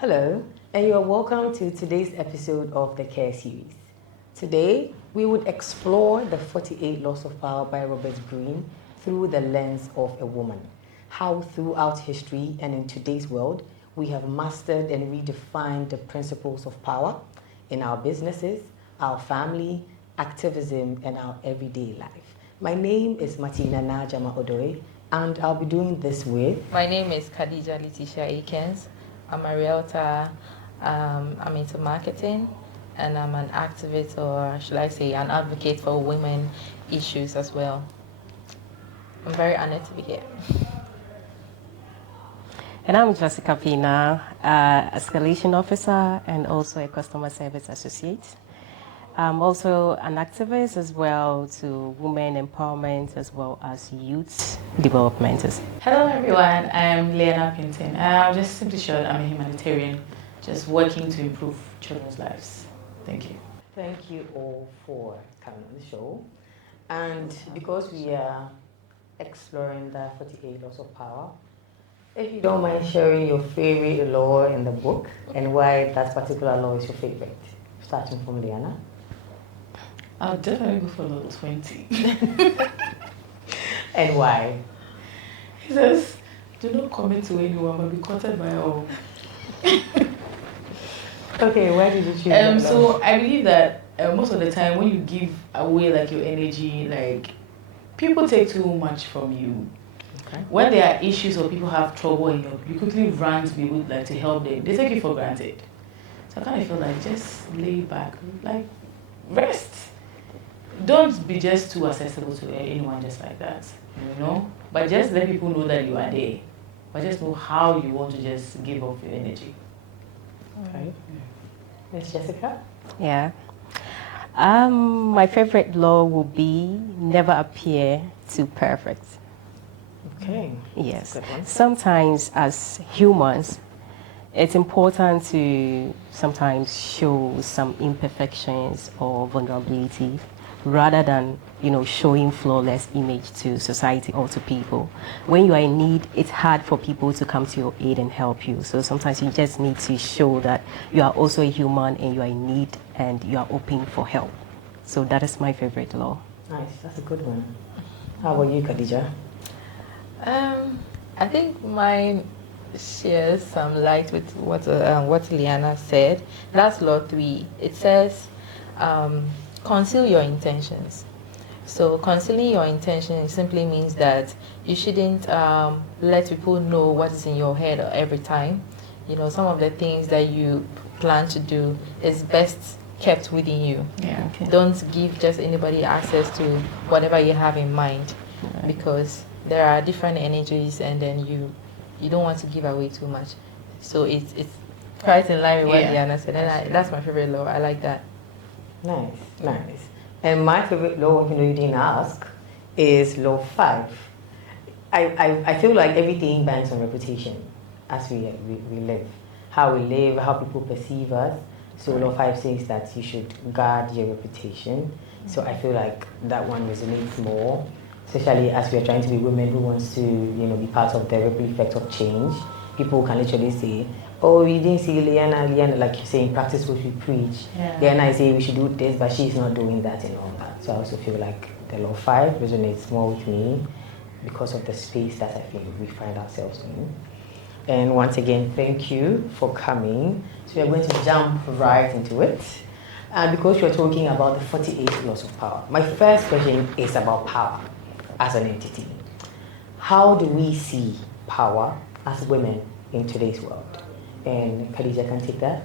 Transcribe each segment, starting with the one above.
Hello, and you are welcome to today's episode of the Care Series. Today, we would explore the 48 Laws of Power by Robert Greene through the lens of a woman. How throughout history and in today's world, we have mastered and redefined the principles of power in our businesses, our family, activism, and our everyday life. My name is Mateenah Cares, and I'll be doing this with... My name is Khadija Letitia Akins. I'm a realtor, I'm into marketing, and I'm an activist, or should I say an advocate for women issues as well. I'm very honored to be here. And I'm Jessica Pina, escalation officer and also a customer service associate. I'm also an activist as well to women empowerment as well as youth development. Hello everyone, I'm Leana Pinton. Just simply short, I'm a humanitarian, just working to improve children's lives. Thank you. Thank you all for coming on the show. And because we are exploring the 48 laws of power, if you don't mind sharing your favorite law in the book and why that particular law is your favorite, starting from Leana. I'll definitely go for law 20. And why? He says, do not commit to anyone but be courted by all. Okay, why did you choose that? So I believe that most of the time when you give away like your energy, like people take too much from you. Okay. When there are issues or people have trouble and you quickly run to be able like to help them, they take you for granted. So I kind of feel like just lay back, like rest. Don't be just too accessible to anyone just like that, you know? But just let people know that you are there. But just know how you want to just give off your energy. Okay. Miss Jessica? Yeah. My favorite law will be never appear too perfect. Okay. Yes. Good one. Sometimes as humans, it's important to sometimes show some imperfections or vulnerability rather than, showing flawless image to society or to people. When you are in need, it's hard for people to come to your aid and help you. So sometimes you just need to show that you are also a human and you are in need and you are open for help. So that is my favorite law. Nice, that's a good one. How about you, Khadija? I think mine shares some light with what Leana said. That's law 3. It says, conceal your intentions. So concealing your intentions simply means that you shouldn't let people know what is in your head every time. Some of the things that you plan to do is best kept within you. Yeah. Okay. Don't give just anybody access to whatever you have in mind, because there are different energies and then you don't want to give away too much. So it's quite in line with what Diana said, and that's my favorite law. I like that. Nice, nice. And my favorite law, even though you didn't ask, is law 5. I feel like everything banks on reputation as we live. How we live, how people perceive us. So law 5 says that you should guard your reputation. So I feel like that one resonates more, especially as we are trying to be women who wants to, be part of the ripple effect of change. People can literally say, oh, we didn't see Leana, like you're saying, practice what we preach. Yeah. Leana is saying we should do this, but she's not doing that and all that. So I also feel like the law 5 resonates more with me because of the space that I think we find ourselves in. And once again, thank you for coming. So we're going to jump right into it. And because we're talking about the 48 laws of power, my first question is about power as an entity. How do we see power as women in today's world? And Khadija can take that.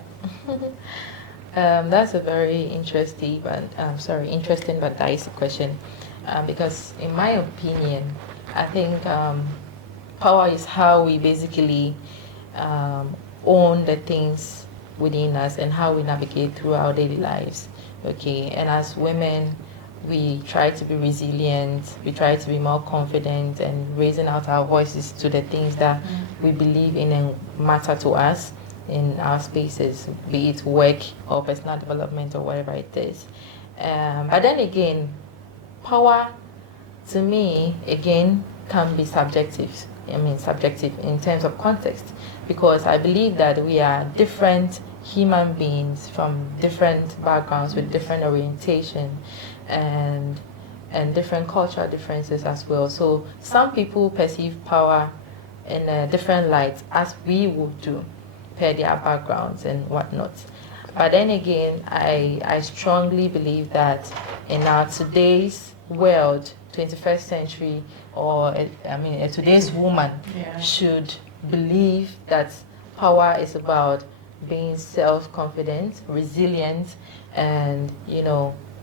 That's a very interesting but dicey question, because in my opinion, I think power is how we basically own the things within us and how we navigate through our daily lives. Okay, and as women, we try to be resilient, we try to be more confident and raising out our voices to the things that we believe in and matter to us in our spaces, be it work or personal development or whatever it is. But then again, power to me, again, can be subjective. subjective in terms of context, because I believe that we are different human beings from different backgrounds with different orientation and different cultural differences as well. So some people perceive power in a different light as we would do per their backgrounds and whatnot. But then again, I strongly believe that in our today's world, 21st century, or today's woman should believe that power is about being self-confident, resilient, and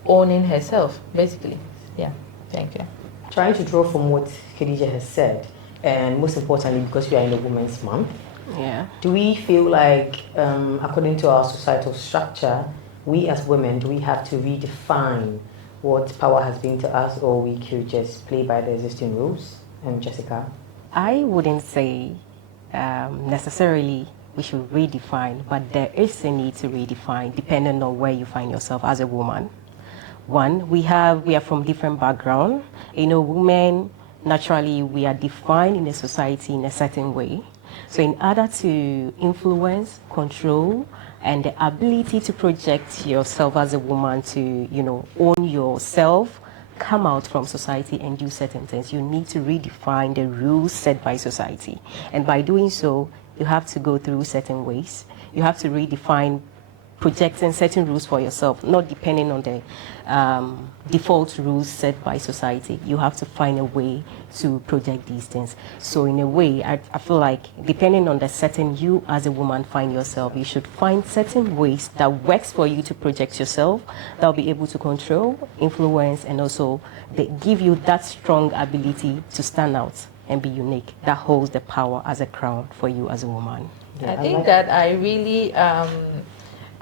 owning herself, basically. Yeah, thank you. Trying to draw from what Khadija has said, and most importantly, because we are in a women's month, do we feel like, according to our societal structure, we as women, do we have to redefine what power has been to us, or we could just play by the existing rules? Jessica? I wouldn't say necessarily we should redefine, but there is a need to redefine depending on where you find yourself as a woman. One, we are from different background. Women, naturally, we are defined in a society in a certain way. So in order to influence, control, and the ability to project yourself as a woman to, own yourself, come out from society and do certain things, you need to redefine the rules set by society. And by doing so, you have to go through certain ways. You have to redefine projecting certain rules for yourself, not depending on the default rules set by society. You have to find a way to project these things. So in a way, I feel like depending on the setting you as a woman find yourself, you should find certain ways that works for you to project yourself, that will be able to control, influence, and also they give you that strong ability to stand out and be unique. That holds the power as a crown for you as a woman. I think that I really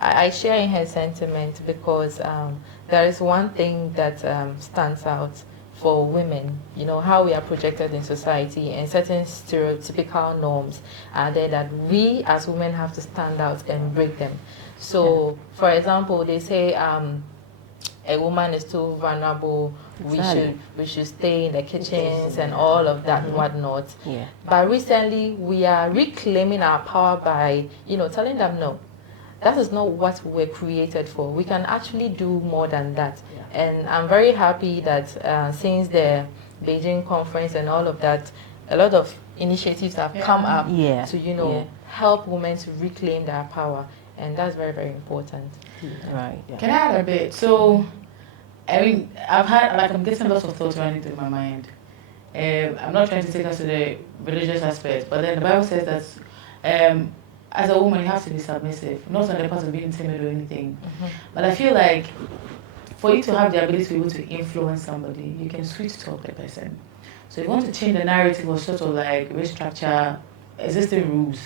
I share in her sentiment, because there is one thing that stands out for women, how we are projected in society, and certain stereotypical norms are there that we as women have to stand out and break them. So, for example, they say a woman is too vulnerable, we should stay in the kitchens and all of that and whatnot. Yeah. But recently, we are reclaiming our power by, telling them no. That is not what we were created for. We can actually do more than that. Yeah. And I'm very happy that since the Beijing conference and all of that, a lot of initiatives have come up to, help women to reclaim their power. And that's very, very important. Right. Yeah. Can I add a bit? So, I'm getting lots of thoughts running through my mind. I'm not trying to take us to the religious aspect, but then the Bible says that as a woman, you have to be submissive, not on the part of being timid or anything. But I feel like for you to have the ability to be able to influence somebody, you can sweet talk the person. So if you want to change the narrative or sort of like restructure existing rules,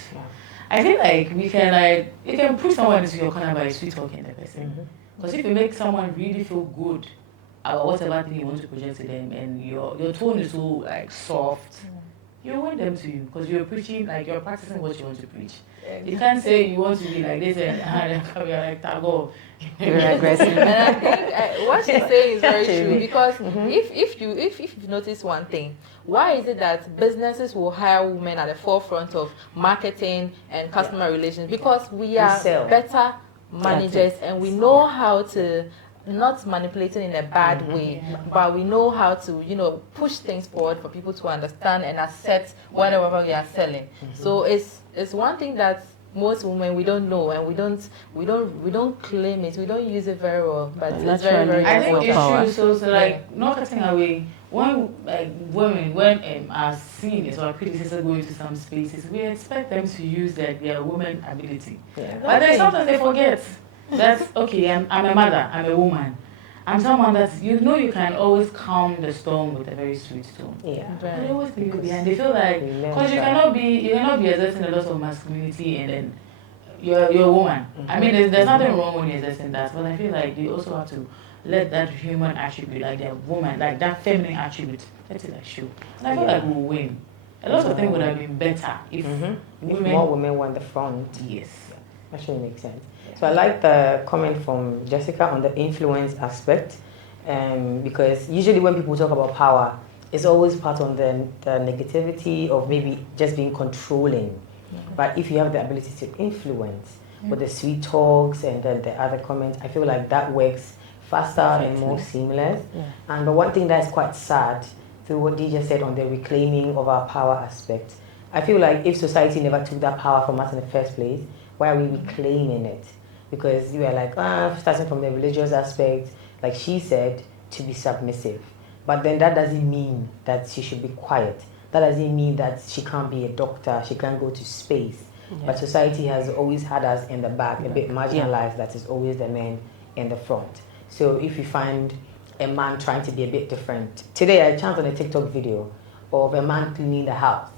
I feel like you can push someone into your corner by sweet talking the person. Because if you make someone really feel good about whatever thing you want to project to them, and your tone is so like soft, you win them to you, because you're preaching, like you're practicing what you want to preach. You can't say you want to be like this and you're like Tago. You're aggressive. And I think what she's saying is very true, because if you notice one thing, why is it that businesses will hire women at the forefront of marketing and customer relations? Because we are better managers and we know how to, not manipulating in a bad way, but we know how to, push things forward for people to understand and accept whatever we are selling. So it's one thing that most women we don't know, and we don't claim it, we don't use it very well, but it's very, very I think it's true. So like not cutting away, when women are seen as our predecessors going to some spaces, we expect them to use their woman ability. But then sometimes they forget. That's okay, I'm a mother, I'm a woman. I'm someone that you can always calm the storm with a very sweet tone. They always leave you behind. They feel like, because you cannot be exerting a lot of masculinity and then you're a woman. I mean, there's nothing wrong when you're exerting that, but I feel like you also have to let that human attribute, like that woman, like that feminine attribute, let it like show. And I feel like we'll win. A lot of things would have been better if more women were on the front. Yes. Actually makes sense. So I like the comment from Jessica on the influence aspect, because usually when people talk about power, it's always part on the negativity of maybe just being controlling. But if you have the ability to influence with the sweet talks and then the other comments, I feel like that works faster and more seamless. And but one thing that's quite sad, through what DJ said on the reclaiming of our power aspect, I feel like if society never took that power from us in the first place, why are we reclaiming it? Because you are like, starting from the religious aspect, like she said, to be submissive. But then that doesn't mean that she should be quiet. That doesn't mean that she can't be a doctor, she can't go to space. But society has always had us in the back, a bit marginalized, that is always the man in the front. So if you find a man trying to be a bit different. Today I chanced on a TikTok video of a man cleaning the house.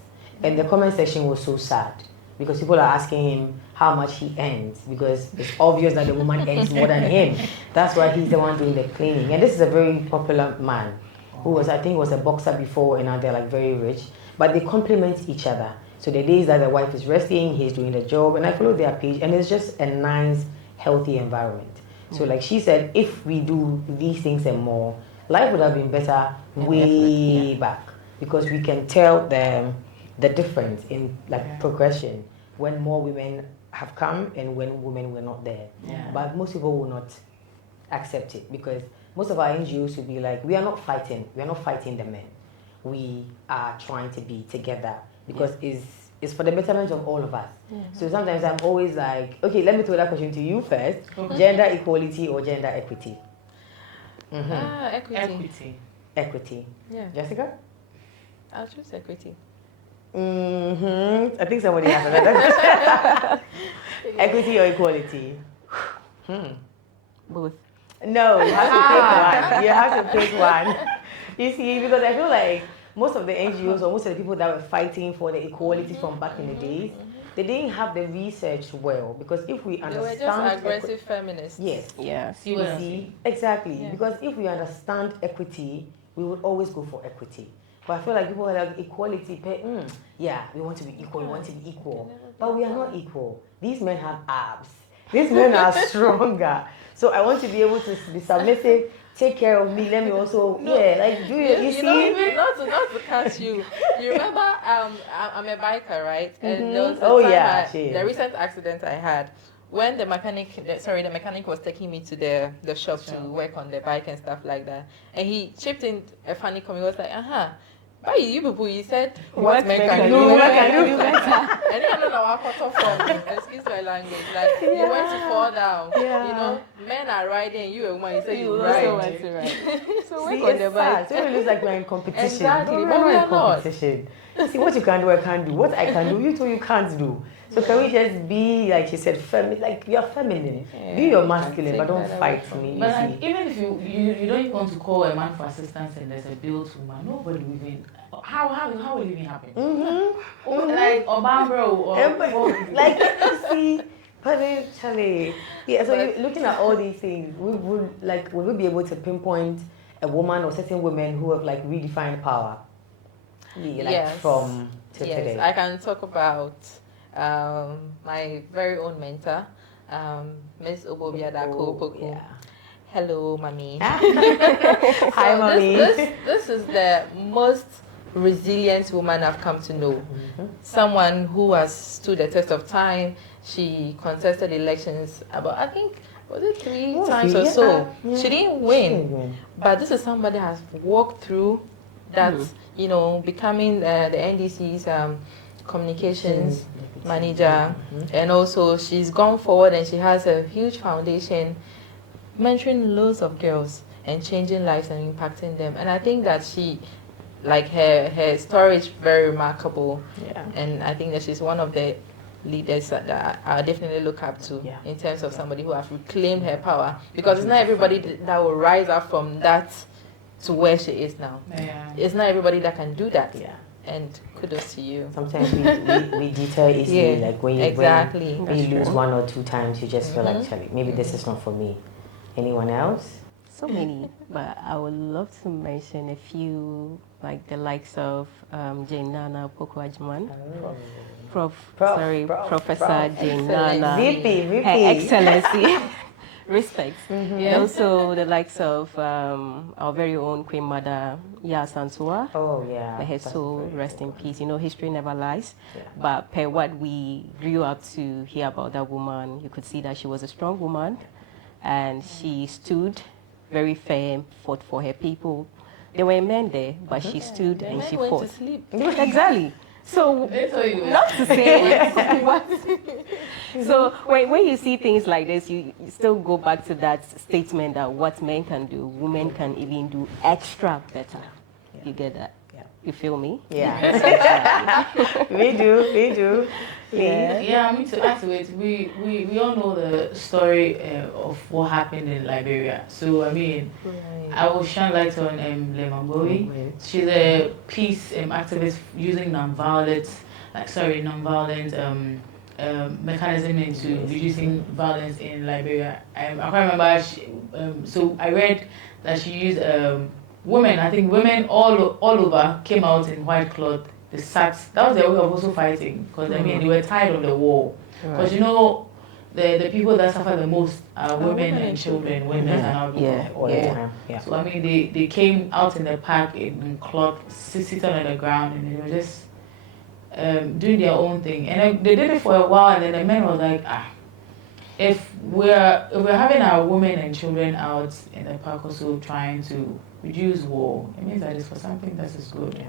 And the comment section was so sad because people are asking him how much he earns because it's obvious that the woman earns more than him. That's why he's the one doing the cleaning. And this is a very popular man who was, I think, was a boxer before, and now they're like very rich. But they complement each other. So the days that the wife is resting, he's doing the job, and I follow their page, and it's just a nice, healthy environment. So like she said, if we do these things and more, life would have been better way back because we can tell the difference in like progression when more women have come and when women were not there. But most people will not accept it because most of our NGOs will be like, we are not fighting the men. We are trying to be together because it's for the betterment of all of us. So sometimes I'm always like, okay, let me throw that question to you first. Gender equality or gender equity? Equity. Yeah. Jessica? I'll choose equity. I think somebody has another question. Equity or equality? Both. No, you have to pick one. You have to pick one. You see, because I feel like most of the NGOs or most of the people that were fighting for the equality from back in the days, they didn't have the research well. Because if we understand... They were just aggressive feminists. Yes. Yeah. See, exactly. Yeah. Because if we understand equity, we would always go for equity. But I feel like people are like equality. We want to be equal. We want to be equal. But we are not equal. These men have abs. These men are stronger. So I want to be able to be submissive, take care of me. Let me also, do it. You see? Not to catch you. You remember, I'm a biker, right? And there was the recent accident I had. When the mechanic was taking me to the shop to work on the bike and stuff like that. And he chipped in a funny comment. He was like, why you people, you said what men can do. What can do better. And then I don't know what from him. Excuse my language. Like, you went to fall down. Yeah. You know, men are riding, you a woman, you say you also ride. want to ride. So work on the bike. So it looks like we're in competition. Exactly, No, but we we're are in competition. See, what you can do, I can't do. What I can do, you two, you can't do. So can we just be, like she said, like you're feminine. Be your masculine, but don't fight me. But like, even if you don't even want to call a man for assistance and there's a bill to woman, nobody will even... How will it even happen? Like, Obama or... Like, see... But then, Charlie, so you're looking at all these things, will we be able to pinpoint a woman or certain women who have like redefined power? From today. I can talk about my very own mentor, Miss Obobiadako Opoku. Yeah. Hello, mommy. Hi, mommy. This is the most resilient woman I've come to know. Someone who has stood the test of time. She contested elections about, I think, was it 3 times or so? Yeah. She didn't win. But this is somebody has walked through that, becoming the NDC's communications manager. And also she's gone forward and she has a huge foundation mentoring loads of girls and changing lives and impacting them. And I think that she, like her story is very remarkable. Yeah. And I think that she's one of the leaders that I definitely look up to in terms of somebody who has reclaimed her power, because it's not everybody that will rise up from that to where she is now. It's not everybody that can do that. And kudos to you. Sometimes we deter easily, like when you lose 1 or 2 times, you just feel like, Charlie, maybe this is not for me. Anyone else? So many, but I would love to mention a few, like the likes of Jane Nana Pokuajman. Professor Jane Nana, VP. Her Excellency, respect. And also the likes of our very own Queen Mother, Santua. Oh yeah. May her that's soul very rest in important. peace. You know, history never lies. Yeah. But per what we grew up to hear about that woman, you could see that she was a strong woman, and she stood very firm, fought for her people. There were men there, but she stood The and men she went fought. to sleep. Exactly. So That's how you not to say what. So when you see things like this, you still go back to that statement that what men can do, women can even do extra better. You get that? Yeah. You feel me? Yeah. we do. Yeah. Yeah, me to add to it, we all know the story of what happened in Liberia. So, I mean, I will shine light on Lemangoi. She's a peace activist using nonviolent mechanism into reducing violence in Liberia. I can't remember. So I read that she used women. I think women all over came out in white cloth. They sat. That was their way of also fighting, because I mean they were tired of the war. Because you know the people that suffer the most are women and children when men are not Yeah. All the time. Yeah. So I mean they came out in the park in cloth, sitting on the ground, and they were just doing their own thing. And they did it for a while, and then the men was like, if we're having our women and children out in the park also trying to reduce war, it means that it's for something that is good. Yeah.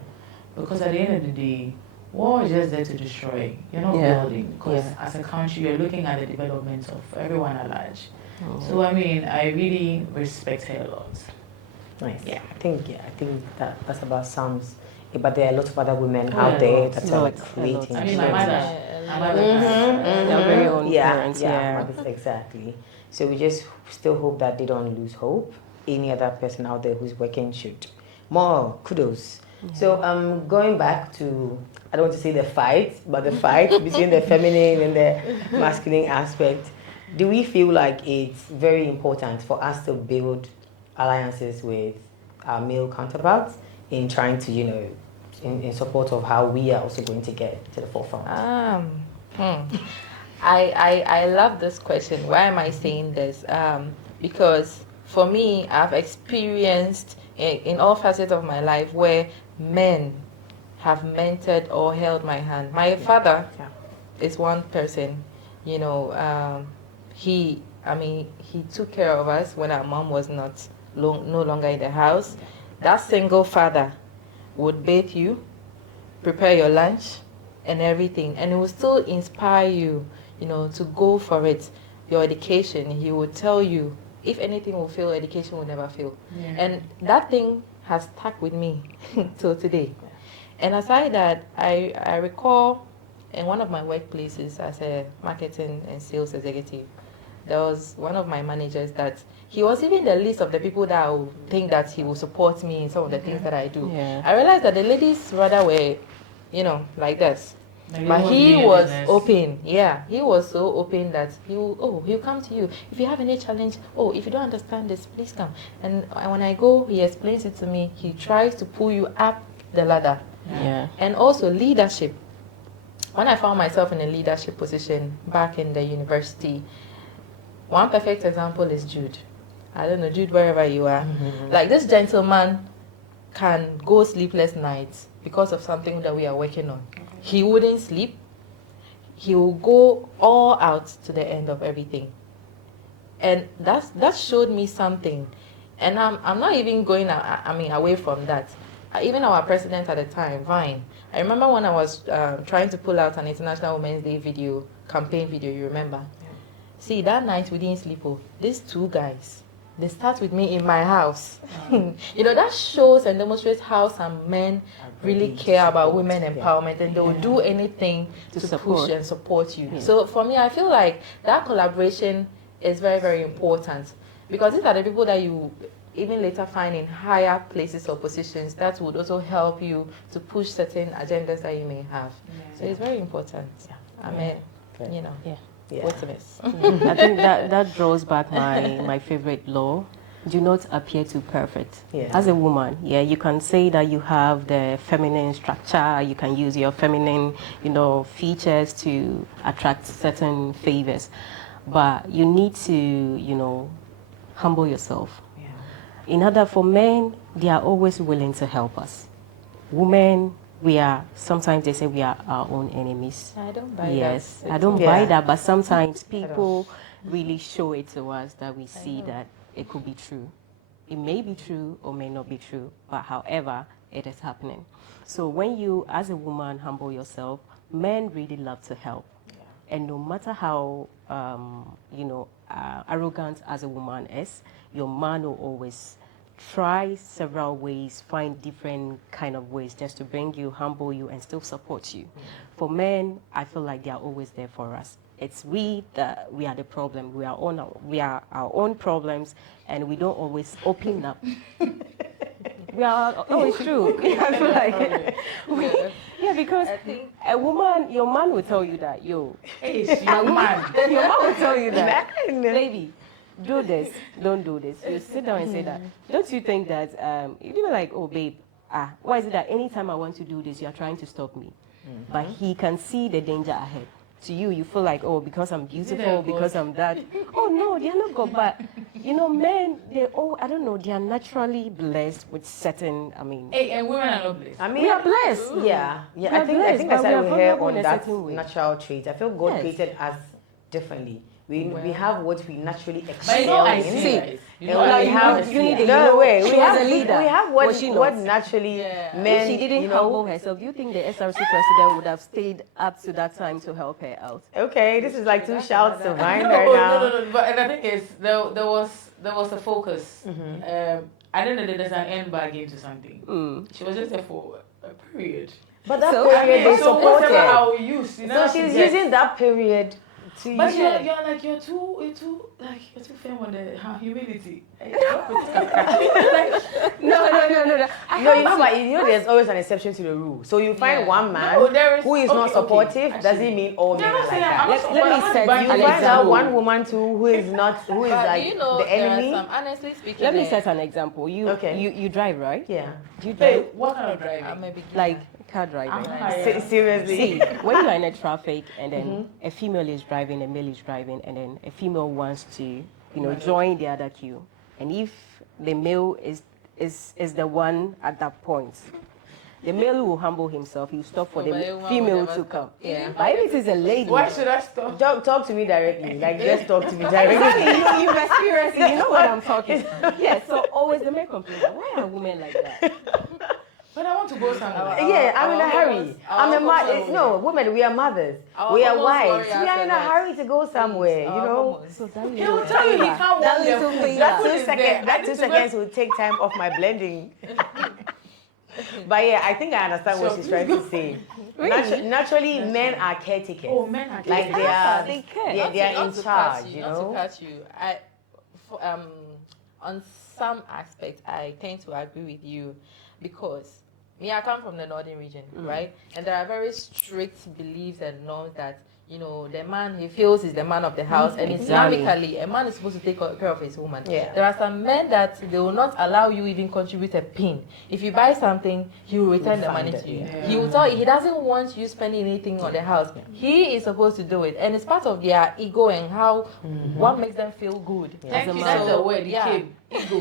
Because at the end of the day, war is just there to destroy. You're not building. Because as a country, you're looking at the development of everyone at large. So I mean, I really respect her a lot. Nice. Yeah. I think that's about sums. But there are a lot of other women out there that are like creating. I mean, my mother. Their very own parents. mothers, exactly. So we just still hope that they don't lose hope. Any other person out there who's working should. More kudos. So going back to, I don't want to say the fight, but the fight between the feminine and the masculine aspect. Do we feel like it's very important for us to build alliances with our male counterparts in trying to, in support of how we are also going to get to the forefront? I love this question. Why am I saying this? Because for me, I've experienced in all facets of my life where men have mentored or held my hand. My father is one person, he took care of us when our mom was no longer in the house. That single father would bathe you, prepare your lunch and everything, and it will still inspire you, to go for it. Your education, he would tell you, if anything will fail, education will never fail. And that thing has stuck with me till today. And aside that, I recall in one of my workplaces as a marketing and sales executive, there was one of my managers that he was even the least of the people that I would think that he will support me in some of the things that I do. I realized that the ladies rather were, like this. But he was open. Yeah, he was so open that he'll come to you. If you have any challenge, if you don't understand this, please come. And when I go, he explains it to me. He tries to pull you up the ladder. And also leadership. When I found myself in a leadership position back in the university, one perfect example is Jude. I don't know, Jude, wherever you are. Like, this gentleman can go sleepless nights because of something that we are working on. He wouldn't sleep. He will go all out to the end of everything. And that showed me something. And I'm not even going away from that. Even our president at the time, Vine. I remember when I was trying to pull out an International Women's Day campaign video, you remember? See, that night we didn't sleep. These two guys, they start with me in my house. That shows and demonstrates how some men really care about women empowerment, and they will do anything to push and support you. So for me, I feel like that collaboration is very, very important, because these are the people that you even later find in higher places or positions that would also help you to push certain agendas that you may have. So it's very important. Optimist. I think that draws back my favorite law. Do not appear too perfect. As a woman, you can say that you have the feminine structure, you can use your feminine, features to attract certain favors. but you need to, humble yourself. In order for men, they are always willing to help us. Women, sometimes they say we are our own enemies. I don't buy Yes, that. I don't buy that, but sometimes people really show it to us that we see that it could be true. It may be true or may not be true, but however, it is happening. So when you, as a woman, humble yourself, men really love to help. And no matter how, arrogant as a woman is, your man will always try several ways, find different kind of ways just to bring you, humble you, and still support you. For men, I feel like they are always there for us. It's we are the problem. We are our own problems, and we don't always open up. We are always true. I feel like because your man will tell you that, Hey, your man. your man will tell you that, baby, do this, don't do this. You sit down and say that. Don't you think that you'd be like, oh babe, why is it that anytime I want to do this, you're trying to stop me? But he can see the danger ahead. To you, you feel like, oh, because I'm beautiful, because I'm that. Oh no, they're not good. But men, I don't know, they are naturally blessed with certain, Hey, and women are not blessed. we are blessed. Yeah. We I are think blessed, I but we are started with her vulnerable on in a that certain way. natural trait. I feel God Yes. created us differently. We have what we naturally But excel I in. see. And you we have- have you need a no way. she We was have a leader. We have Was she what not? naturally Yeah. men. If she didn't humble herself, do you think the SRC president would have stayed up to that time to help her out? Okay, this is like two That's shouts of another- mine No, right now. no. But the thing is, there was a focus. I don't know that there's an end bag into something. She was just there for a period. But that So- period they so whatever I supported. will use, So she's using that period to But use. you're too firm on the humility. No. No, there's always an exception to the rule. So you find one man who is not supportive, doesn't mean all men are like that. Let me set You an find out example. one woman too who is But like the there enemy. are some, honestly speaking, Let me set an example. Okay. You drive, right? Yeah. Do you Hey, drive? what kind of driving? I'm a beginner. Like car driving. Seriously. See, when you are in a traffic and then a female is driving, a male is driving, and then a female wants to, join the other queue, and if the male is the one at that point, the male will humble himself. He will stop for but the the woman female will to never come. stop. Yeah. But if it is a lady, Why should I stop? Talk to me directly. Like just talk to me directly. exactly, you've experienced it. You know what I'm talking. Yes. So always the men complain. Why are women like that? But I want to go somewhere. Yeah, I'm in a hurry. I'm a mother. mother. No, women, we are mothers. Our We are hormones wives. worry We are us in a a lot. hurry to go somewhere, you know. So that He will tell you he can't That want little the thing. food. That Food 2 is seconds. there. That 2 seconds will take time off my blending. But yeah, I think I understand what she's trying to say. Naturally, men are caretakers. Oh, men are Like they are. They care. They are in charge. Not You to know. catch you. On some aspects, I tend to agree with you because I come from the northern region, right? And there are very strict beliefs and norms that the man he feels is the man of the house, and Exactly. Islamically, a man is supposed to take care of his woman. Yeah. There are some men that they will not allow you even contribute a pin. If you buy something, he will return the money Refund to you. it, yeah. He will tell you he doesn't want you spending anything on the house. He is supposed to do it, and it's part of their ego and how what makes them feel good. Thank you. So, That's the word. It yeah. came. Ego.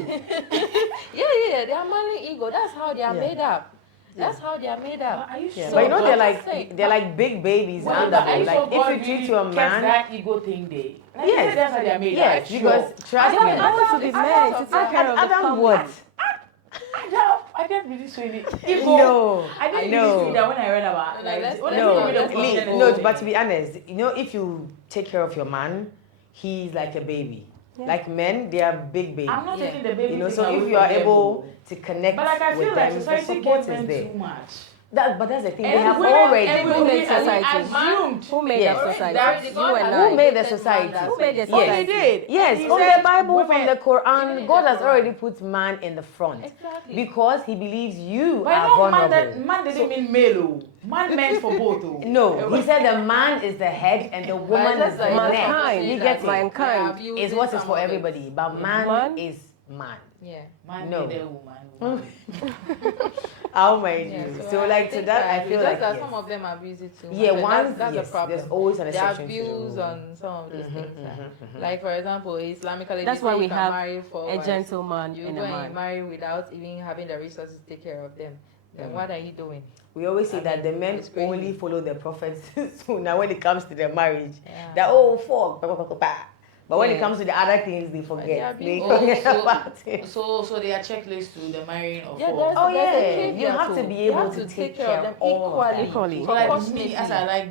Yeah, they are manly ego. That's how they are made up. That's how they are made up. Are you Yeah. sure? But you know I'm just saying. they're like big babies Well, under are you them. sure Like God if you treat really your kept man. that ego thing there? Like, Yes. that's how they are made. Yes, Are you because sure? trust me. Adam to be men to take care of the Adam family. what? I didn't really say it. Ego. No, I didn't know. really see that when I read about No, let's- when I No, read the let's- question. no, but to be honest, if you take care of your man, he's like a baby. Like men, they are big babies. I'm not taking the baby. So thing if away you are from them, able though. to connect But like I with feel like them, the society support gave is men there. too much. But that's the thing. They And have women- already. and Who made we society? assumed. Who made Yes. that society? That- You God and has I. Who made the created society? man Who made the that Yes. Oh, they did. Yes, And he from said the Bible, from women- the Even Quran, in God the has Quran. already put man in the front. Exactly. Because he believes you But are no, vulnerable. man didn't mean male. Oh. Man meant for both. Oh. No, he said the man is the head and the woman is just the like neck. mankind. You get it? Mankind It's what is for everybody. But man Man is man. Yeah. Man No. need a woman. How mind Yeah, you? so So I like to think that, I agree. feel Just like that yes. some of them abuse it too much. Yeah, and one that's the yes. problem. There's always an The exception to the abuse rule. on some of these things. Like for example, Islamically, That's they why say we you can have marry for a wives. gentleman You and go a and you man. marry without even having the resources to take care of them. Then what are you doing? We always say I that mean, the men it's crazy. only follow the prophets. So now when it comes to their marriage, Yeah. they're fuck. But when it Yes. comes to the other things, they they forget. They abuse forget so, about it. so they are checklists to the marrying of Yeah, four. Oh, there's a yeah. caveat You have to too. be You able have to take care care of them of all of that. Equally. So like Proportionately. me, as I like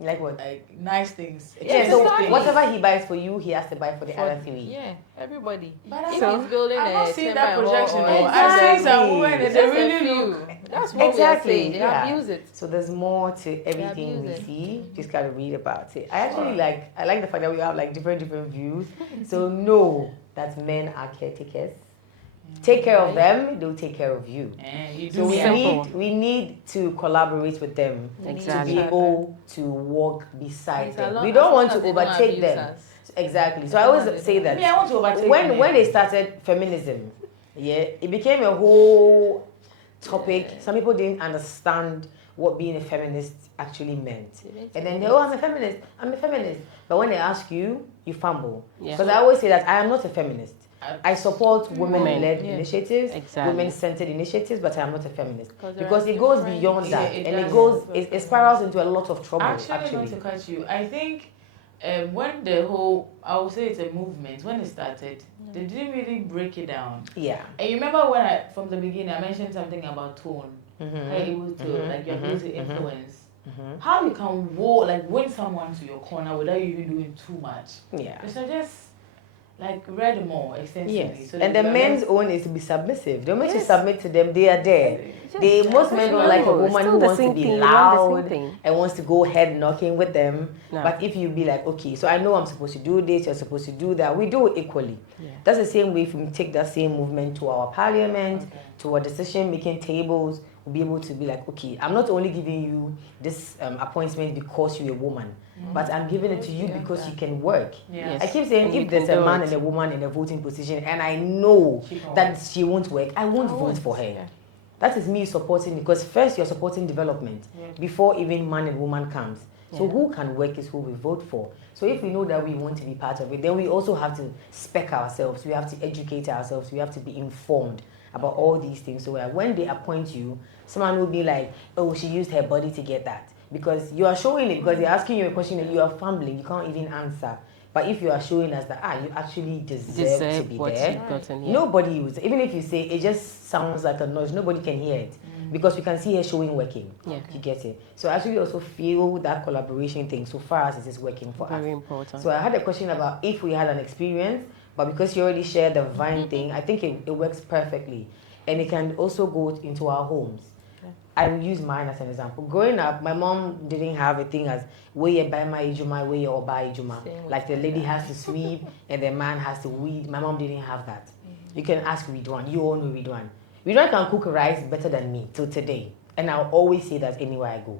Like what? like nice things. Yeah, so exactly. whatever he buys for you, he has to buy for the other three. Yeah, everybody. But If I'm he's building I'm not a seeing timber that and projection. wall No, or I'm seeing some Exactly. women that it's they just a really few. look. That's what we are saying. They abuse it. So there's more to everything we abuse it. see. Just gotta read about it. I actually I like the fact that we have like different views. So know that men are caretakers. Take care of them, they'll take care of you. And you do So Simple. we need to collaborate with them Exactly. to be able to walk beside It's them. along- We don't as want long to as they don't overtake abuse them. us. Exactly. So I As long as always they say don't that Me, I want to overtake when men. they started feminism, yeah, it became a whole topic. Yeah. Some people didn't understand what being a feminist actually meant. And then they, I'm a feminist. But when they ask you, you fumble. Yeah. Because I always say that I am not a feminist. I support women-led Yeah. initiatives, Exactly. women-centered initiatives, but I am not a feminist. Because there Because are it goes different- beyond Yeah, that. it And does. it spirals into a lot of trouble, Actually, not to cut you, I think when the whole, I would say it's a movement, when it started, they didn't really break it down. Yeah. And you remember when from the beginning, I mentioned something about tone. How you're able to, like, you're able to influence. How you can win someone to your corner without you even doing too much. Yeah. So just, like, read more extensively. Yes. So And that the you are men's less- own is to be submissive. Don't make you Yes. submit to them, they are there. Most men don't like a No, woman still who the wants to same be thing, you want the same loud thing. and wants to go head knocking with them. No. But if you be like, okay, so I know I'm supposed to do this, you're supposed to do that, we do it equally. Yeah. That's the same way if we take that same movement to our parliament, Okay. to our decision making tables, we'll be able to be like, okay, I'm not only giving you this appointment because you're a woman, but I'm giving it to you because you can work. Yeah. Yes. I keep saying And you if there's can a do man it. and a woman in a voting position and I know She can that work. she won't work, I won't vote for her. Yeah. That is me supporting, because first you're supporting development before even man and woman comes. So Yeah. who can work is who we vote for. So if we know that we want to be part of it, then we also have to spec ourselves. We have to educate ourselves. We have to be informed about all these things. So that when they appoint you, someone will be like, oh, she used her body to get that. Because you are showing it, because they're asking you a question and you are fumbling, you can't even answer. But if you are showing us that, you actually deserve to be what there, you've gotten here. nobody will, even if you say it just sounds like a noise, nobody can hear it. Because we can see her showing working. Yeah. You get it? So I actually also feel that collaboration thing so far as it is working for us. Very important. So I had a question about if we had an experience, but because you already shared the Vine thing, I think it works perfectly. And it can also go into our homes. I will use mine as an example. Growing up, my mom didn't have a thing as where you buy my ijuma, where you buy ijuma. Like the lady has to sweep and the man has to weed. My mom didn't have that. You can ask Ridwan. You all know Ridwan. Ridwan can cook rice better than me till today. And I'll always say that anywhere I go.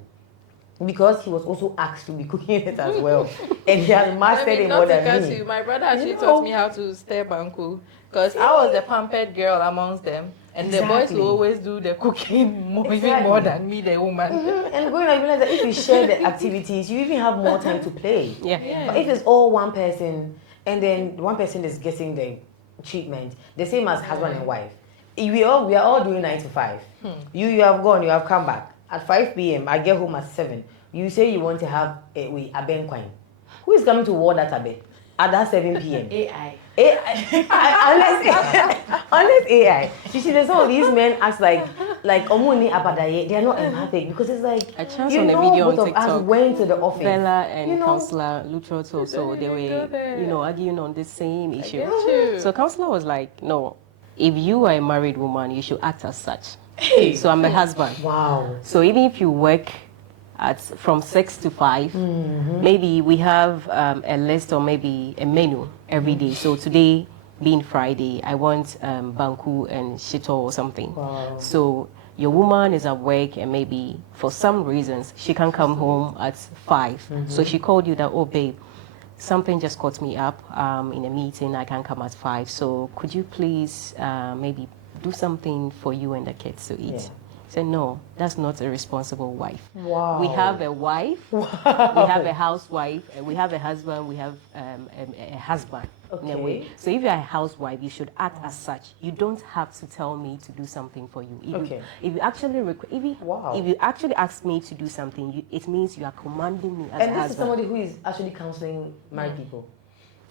Because he was also asked to be cooking it as well. And he has mastered it more than me. My brother actually You know? taught me how to stir banku because I was the pampered girl amongst them. And the boys Exactly. will always do the cooking even Exactly. more than me, the woman. And going, I realize that if you share the activities, you even have more time to play. Yeah. But if it's all one person, and then one person is getting the treatment, the same as husband and wife, we are all doing 9 to 5. You have gone, you have come back. At 5 p.m., I get home at 7. You say you want to have a benquine. Who is coming to war that abe? At that 7 p.m. AI. Unless AI. You see, there's some of these men act like Omuni Abadaye. They are not empathic because it's like I chanced you on a know video both on of us TikTok. went to the office. Bella and You know? Counselor Lutroto, so they were, arguing on the same issue. get you. So Counselor was like, no, if you are a married woman, you should act as such. Hey. So I'm a husband. Wow. So even if you work from 6 to 5, maybe we have a list or maybe a menu every day. So today being Friday, I want banku and shito or something. Wow. So your woman is at work and maybe for some reasons she can't come home at 5. So she called you that, oh babe, something just caught me up in a meeting. I can't come at 5. So could you please maybe do something for you and the kids to eat? Yeah. I said, no, that's not a responsible wife. Wow. We have a wife, we have a housewife, we have a husband, we have a husband. In a way. Okay. So if you're a housewife, you should act as such. You don't have to tell me to do something for you. If you actually if you actually ask me to do something, it means you are commanding me as a husband. And this is somebody who is actually counseling married people.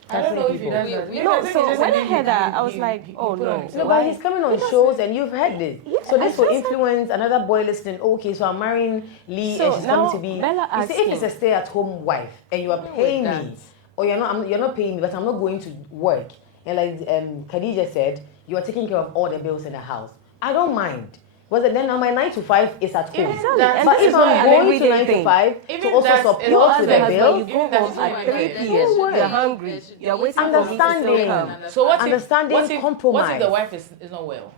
I don't know if he does that. So when I heard that, I was like, oh no. No, but he's coming on shows and you've heard this. Yeah, so this will influence another boy listening. Okay, so I'm marrying Lee and she's coming to be. You see, if it's a stay-at-home wife and you are paying me, or you're not paying me, but I'm not going to work. And like Khadija said, you are taking care of all the bills in the house. I don't mind. But then now my 9 to 5 is at home. But if I'm going to 9 to 5 to also support with the bill, you go home at 3 p.m. You're hungry. You're waiting for me to still come. So compromise. What if the wife is not well?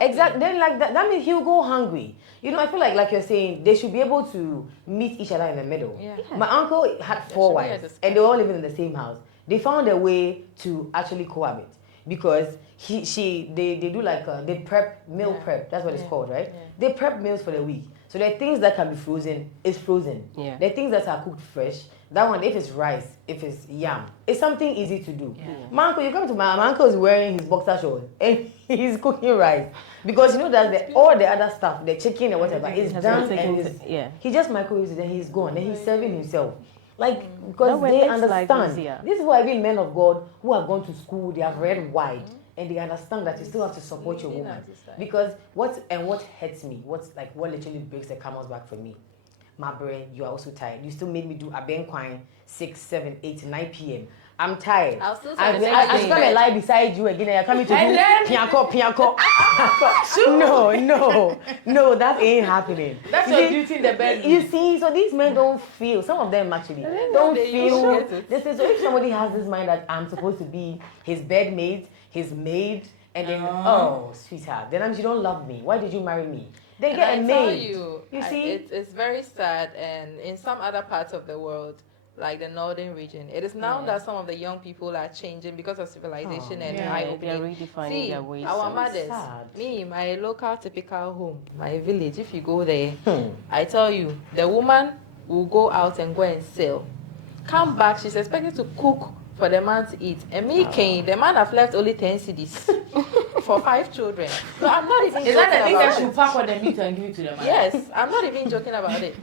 Exactly. Then like that means he'll go hungry. You know, I feel like you're saying, they should be able to meet each other in the middle. Yeah. My uncle had 4 wives and they were all living in the same house. They found a way to actually cohabit because they do like they prep meal prep. That's what it's called, right? Yeah. They prep meals for the week. So there are things that can be frozen, it's frozen. Yeah. There are things that are cooked fresh. That one, if it's rice, if it's yam, it's something easy to do. Yeah. My uncle, you come to my uncle is wearing his boxer shorts and he's cooking rice because you know that all the other stuff, the chicken and whatever, is done and he just microwaves it and he's gone. Then he's serving himself. Like, because they understand. This is why even men of God who have gone to school, they have read wide. And they understand that you still have to support your woman. Because what hurts me, what literally breaks the camel's back for me, my brain, you are also tired. You still made me do a benquine 6, 7, 8, 9 p.m. I'm tired. I still I'm gonna lie beside you again and you're coming to do pianco. No, that ain't happening. That's your duty in the bedroom. You see, so these men don't feel, some of them actually don't feel. They say, so if somebody has this mind that I'm supposed to be his bedmate, his maid, and then, oh, sweetheart, then you don't love me. Why did you marry me? They get a maid. You see? It's very sad, and in some other parts of the world, like the northern region, it is now that some of the young people are changing because of civilization and eye-opening. They're redefining their ways. Our mothers, me, my local typical home, my village, if you go there, I tell you, the woman will go out and go and sell. Come back, she's expected to cook for the man to eat. And me, Kane, the man have left only 10 cedis for 5 children. So I'm not even. Is that the thing that you pack on the meat and give it to the man? Yes, I'm not even joking about it.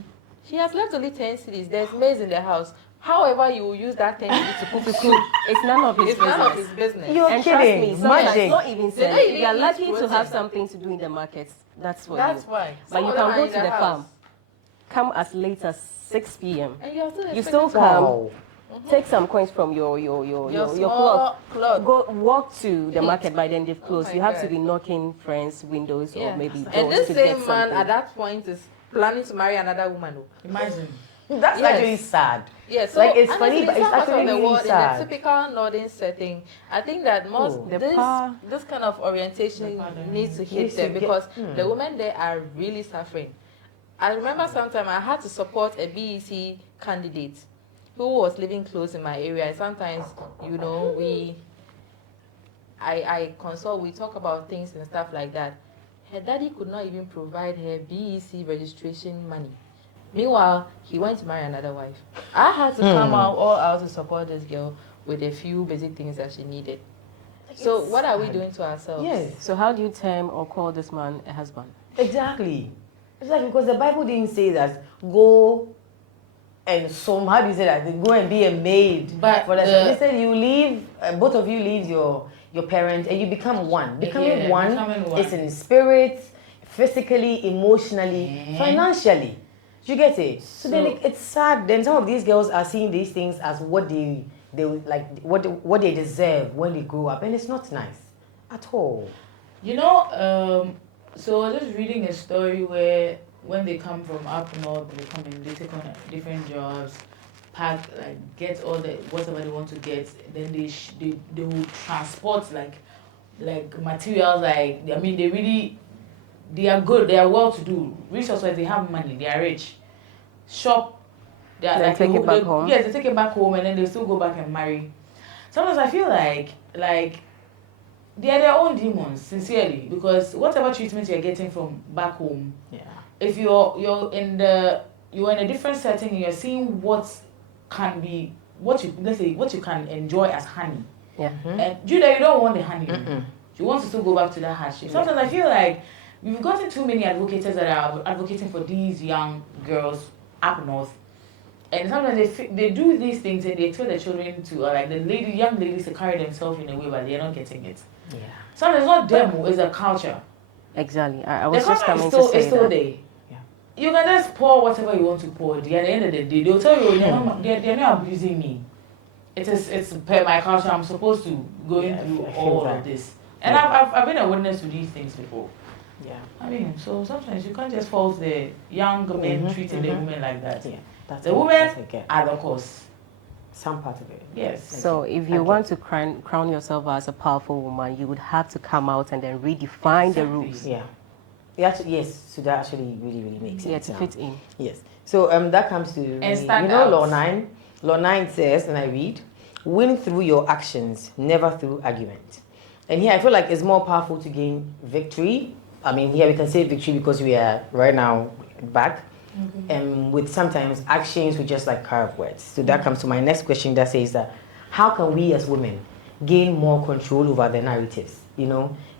She has left only 10 cedis. There's maize in the house. However, you will use that 10 cedis to cook food. It's none of his business. None of his business. You're and kidding. Trust me, magic. Not even selling. You are lucky to have something to do in the market. That's for you. That's why. But you can go to the farm. Come as late as 6 p.m. And you still come. Take some coins from your cloth. Go walk to the market, by then they've closed. You have to be knocking friends' windows or maybe doors. And this to same get man something. at that point is planning to marry another woman. Imagine. That's actually sad. Yes, so like it's funny, but it's actually really really sad. In the typical northern setting, I think that this kind of orientation needs to hit them because the women there are really suffering. I remember sometime I had to support a BEC candidate who was living close in my area. And sometimes, you know, I consult, we talk about things and stuff like that. Her daddy could not even provide her BEC registration money. Meanwhile, he went to marry another wife. I had to come out to support this girl with a few basic things that she needed. So what are we doing to ourselves? Yes. So how do you term or call this man a husband? Exactly. Because the Bible didn't say that go and how do you say that? Go and be a maid. But they said you leave, both of you leave your parents and you become one. Becoming one is in spirit, physically, emotionally, financially. You get it? So then it's sad. Then some of these girls are seeing these things as what they like, what they deserve when they grow up, and it's not nice at all. You know, so I was just reading a story where when they come from up north, they come in, they take on different jobs, pack, like get all the whatever they want to get. Then they will transport like materials. Like I mean, they are good. They are well to do. Rich also, they have money. They are rich. Shop They are Then like take it back home. Yes, they take it back home and then they still go back and marry. Sometimes I feel like they are their own demons, sincerely, because whatever treatment you're getting from back home, if you're in a different setting and you're seeing what can be what you can enjoy as honey. Yeah. And you don't want the honey. You want to still go back to that hardship. Sometimes I feel like we've gotten too many advocates that are advocating for these young girls up north. And sometimes they do these things and they expect the children to, like young ladies to carry themselves in a way, but they're not getting it. Yeah. Sometimes it's not them, it's a culture. Exactly. I was the just coming still, to say it's still that. there. Yeah. You can just pour whatever you want to pour. At the end of the day, they'll tell you they're not abusing me. It's per my culture. I'm supposed to go through all of this, and I've been a witness to these things before. Yeah. I mean, so sometimes you can't just fault the young men treating the women like that. Yeah. The women are the cause. Some part of it. Yes. So if you want to crown yourself as a powerful woman, you would have to come out and then redefine the rules. Yeah. Yes, so that actually really makes sense. Yeah, to fit in. Yes. So that comes to Law 9. Law 9 says, and I read, win through your actions, never through argument. And here I feel like it's more powerful to gain victory. I mean, here we can say victory because we are right now back. And with sometimes actions with just like carved words. So that comes to my next question that says that how can we as women gain more control over the narratives, in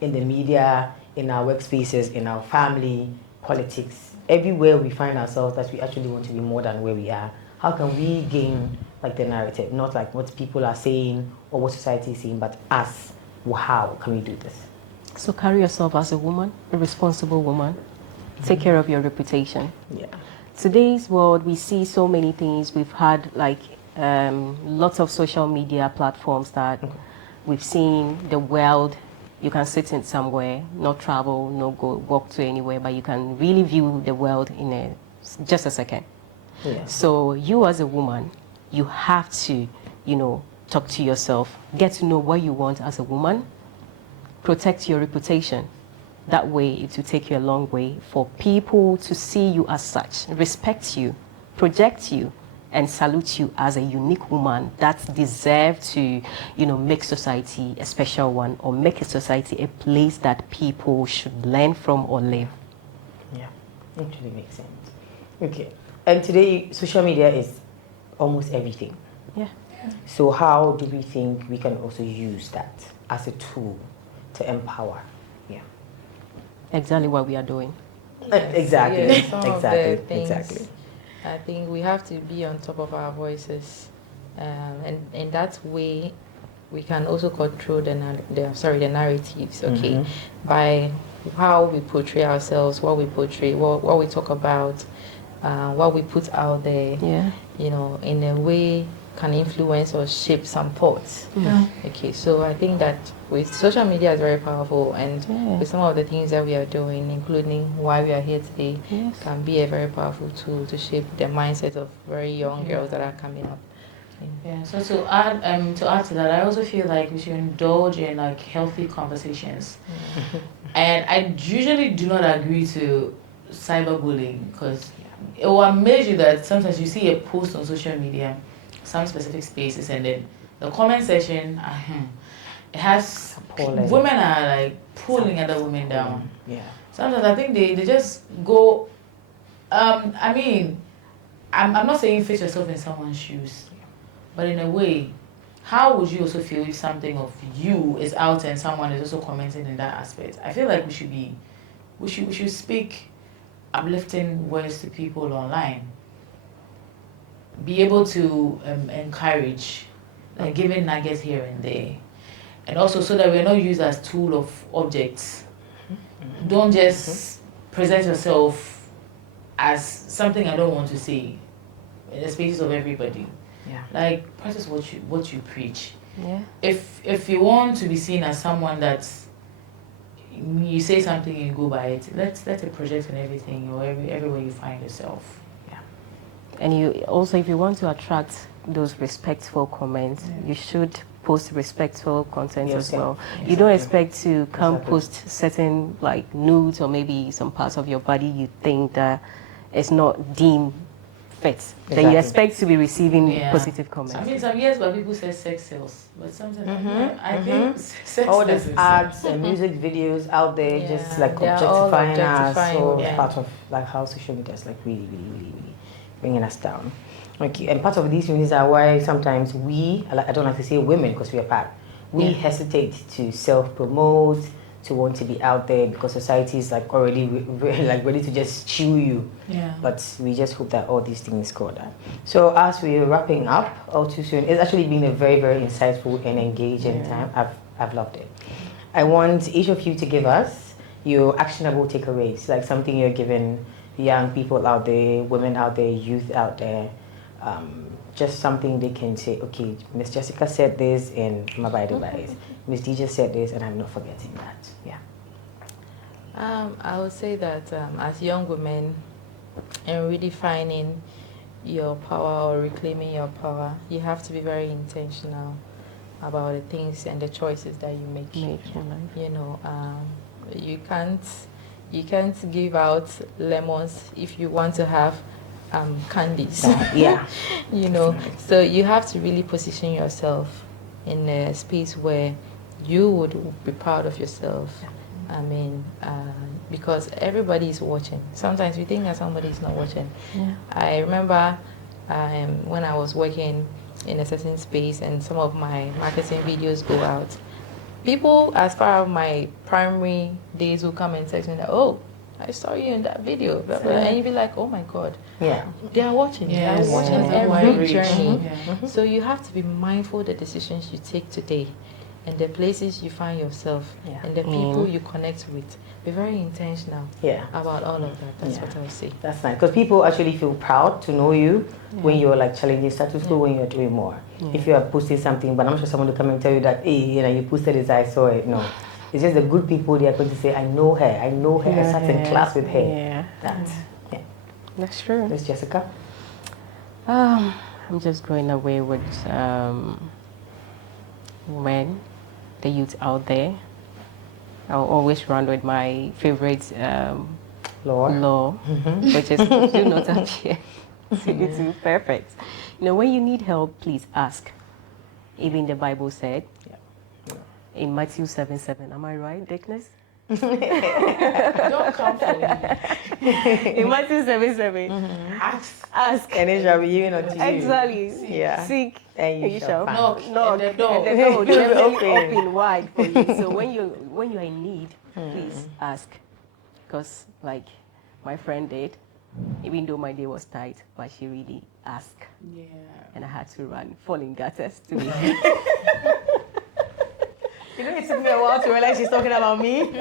the media, in our workspaces, in our family, politics, everywhere we find ourselves that we actually want to be more than where we are. How can we gain like the narrative, not like what people are saying or what society is saying, but us, how can we do this? So carry yourself as a woman, a responsible woman. Take care of your reputation. Yeah. Today's world, we see so many things. We've had like lots of social media platforms that we've seen the world. You can sit in somewhere, not travel, no go walk to anywhere, but you can really view the world in just a second. Yeah. So you as a woman, you have to, talk to yourself, get to know what you want as a woman, protect your reputation. That way, it will take you a long way for people to see you as such, respect you, project you, and salute you as a unique woman that deserves to, make society a special one or make a society a place that people should learn from or live. Yeah, actually makes sense. Okay, and today social media is almost everything. Yeah. So how do we think we can also use that as a tool to empower? Exactly what we are doing. Exactly. Yes, Exactly. I think we have to be on top of our voices, and in that way, we can also control the narratives. Okay, by how we portray ourselves, what we portray, what we talk about, what we put out there. Yeah. In a way, can influence or shape some thoughts. Yeah. Okay, so I think that with social media is very powerful, and with some of the things that we are doing, including why we are here today, can be a very powerful tool to shape the mindset of very young girls that are coming up. Yeah. So to add to that, I also feel like we should indulge in like healthy conversations. And I usually do not agree to cyberbullying because it will amaze you that sometimes you see a post on social media, some specific spaces, and then the comment section, it has women are like pulling other women down. Yeah. Sometimes I think they just go. I mean, I'm not saying fit yourself in someone's shoes, but in a way, how would you also feel if something of you is out and someone is also commenting in that aspect? I feel like we should speak uplifting words to people online. Be able to encourage, like giving nuggets here and there, and also so that we're not used as tool of objects. Don't just present yourself as something I don't want to say in the spaces of everybody. Yeah. Like practice what you preach. Yeah. If you want to be seen as someone that's you say something and you go by it, let it project on everything or everywhere you find yourself. And you also, if you want to attract those respectful comments, you should post respectful content as well. Exactly. You don't expect to come post certain like nudes or maybe some parts of your body you think that it's not deemed expect. That you Exactly. expect to be receiving Yeah. positive comments. I mean, some years where people say sex sells, but sometimes I think sex All these doesn't sell. ads and music videos out there, just Yeah, like they are all objectifying us. objectifying, So yeah. it's part of like how social media is like really, really, really, really bringing us down. Okay, and part of these reasons are why sometimes we, I don't like to say women because we are part, we hesitate to self-promote, to want to be out there because society is like already like ready to just chew you. Yeah. But we just hope that all these things go down. So as we're wrapping up, all too soon, it's actually been a very, very insightful and engaging time. I've loved it. I want each of you to give us your actionable takeaways, like something you're giving young people out there, women out there, youth out there. Just something they can say, okay, Miss Jessica said this and I'm abiding by it. Miss DJ said this and I'm not forgetting that. Yeah. I would say that as young women, in redefining your power or reclaiming your power, you have to be very intentional about the things and the choices that you make. You know, you can't give out lemons if you want to have candies. Yeah. You know, so you have to really position yourself in a space where you would be proud of yourself. I mean, because everybody is watching. Sometimes we think that somebody is not watching. Yeah. I remember when I was working in a certain space and some of my marketing videos go out. People, as far as my primary days, will come and text me that, oh, I saw you in that video, blah, blah, and you'll be like, oh my God. Yeah. They are watching. Yes. They are watching Yeah. every Reach. journey. Yeah. So you have to be mindful of the decisions you take today and the places you find yourself and the people you connect with. Be very intentional about all of that. That's what I would say. That's nice. Because people actually feel proud to know you when you're like challenging status quo, when you're doing more. If you are posting something, but I'm sure someone will come and tell you that, hey, you know, you posted this, I saw it. No. It's just the good people, they are going to say, I know her, I sat in class with her. Yeah. That's true. Miss Jessica? I'm just going away with women, the youth out there. I'll always run with my favorite law, which is do not appear to be too perfect. You know, when you need help, please ask. Even the Bible said in Matthew 7:7. Am I right, Dickness? Don't come for me. In Matthew 7:7. Ask. And it shall be given unto you. Exactly. Yeah. Seek And you shall find. Knock, and the door. and the door will definitely Open. open wide for you. So when you are in need, please ask. Because like my friend did, even though my day was tight, but she really asked. Yeah. And I had to run, falling gutters to me. You know, it took me a while to realize she's talking about me.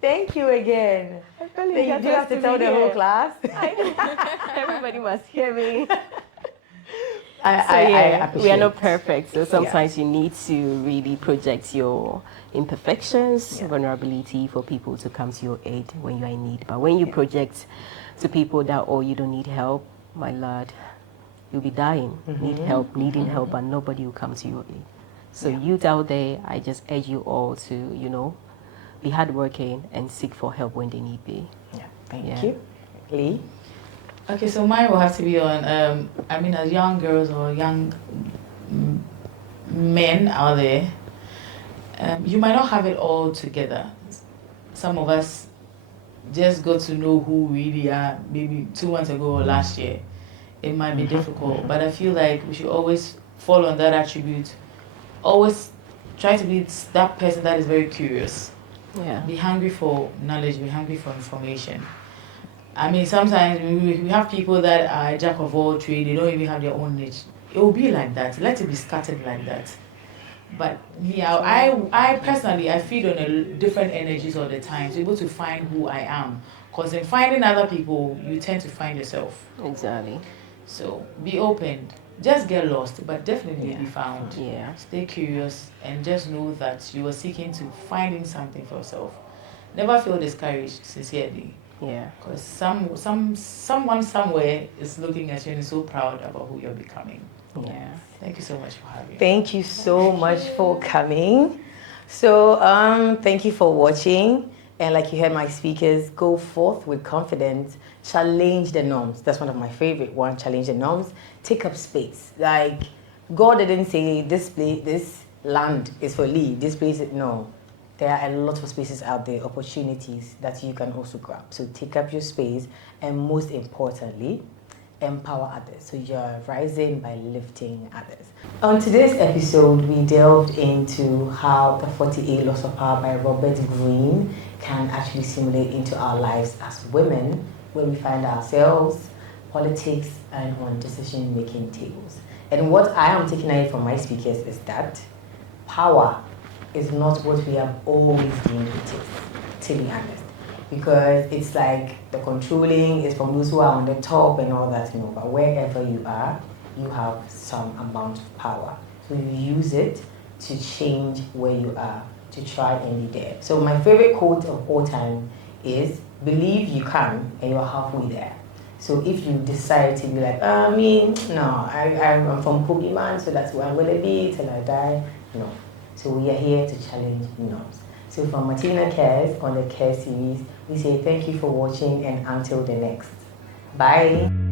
Thank you again. Then you do have to tell the whole class. Everybody must hear me. I appreciate. We are not perfect, so sometimes you need to really project your imperfections, vulnerability for people to come to your aid when you are in need. But when you project to people that, oh, you don't need help, my lord, you'll be dying, needing help, and nobody will come to your aid. So youth out there, I just urge you all to, you know, be hardworking and seek for help when they need be. Yeah, thank you. Lee? Okay, so mine will have to be on, I mean, as young girls or young men out there, you might not have it all together. Some of us just got to know who we really are maybe 2 months ago or last year. It might be difficult, but I feel like we should always fall on that attribute. Always try to be that person that is very curious. Yeah. Be hungry for knowledge, be hungry for information. I mean, sometimes we have people that are jack of all trades, they don't even have their own niche. It will be like that. Let it be scattered like that. But yeah, I personally, I feed on a different energies all the time, to be able to find who I am. Because in finding other people, you tend to find yourself. Exactly. So be open. Just get lost, but definitely be found. Yeah. Stay curious and just know that you are seeking to finding something for yourself. Never feel discouraged, sincerely. Yeah. Because someone somewhere is looking at you and is so proud about who you're becoming. Yeah. Thank you so much for having me. Thank you so much for coming. So thank you for watching. And like you heard my speakers, go forth with confidence, challenge the norms. That's one of my favorite ones, challenge the norms. Take up space. Like, God didn't say this land is for Lee, this place, no. There are a lot of spaces out there, opportunities that you can also grab. So take up your space, and most importantly, empower others. So you're rising by lifting others. On today's episode, we delved into how the 48 Laws of Power by Robert Greene can actually simulate into our lives as women, where we find ourselves, politics, and on decision-making tables. And what I am taking away from my speakers is that power is not what we have always deemed it is, to be honest. Because it's like the controlling is from those who are on the top and all that, you know, but wherever you are, you have some amount of power. So you use it to change where you are, to try and be there. So my favorite quote of all time is, believe you can and you're halfway there. So if you decide to be like, I'm from Kobe man, so that's where I'm gonna be till I die, no. So we are here to challenge norms. So from Mateenah Cares on the Care series, we say thank you for watching and until the next. Bye.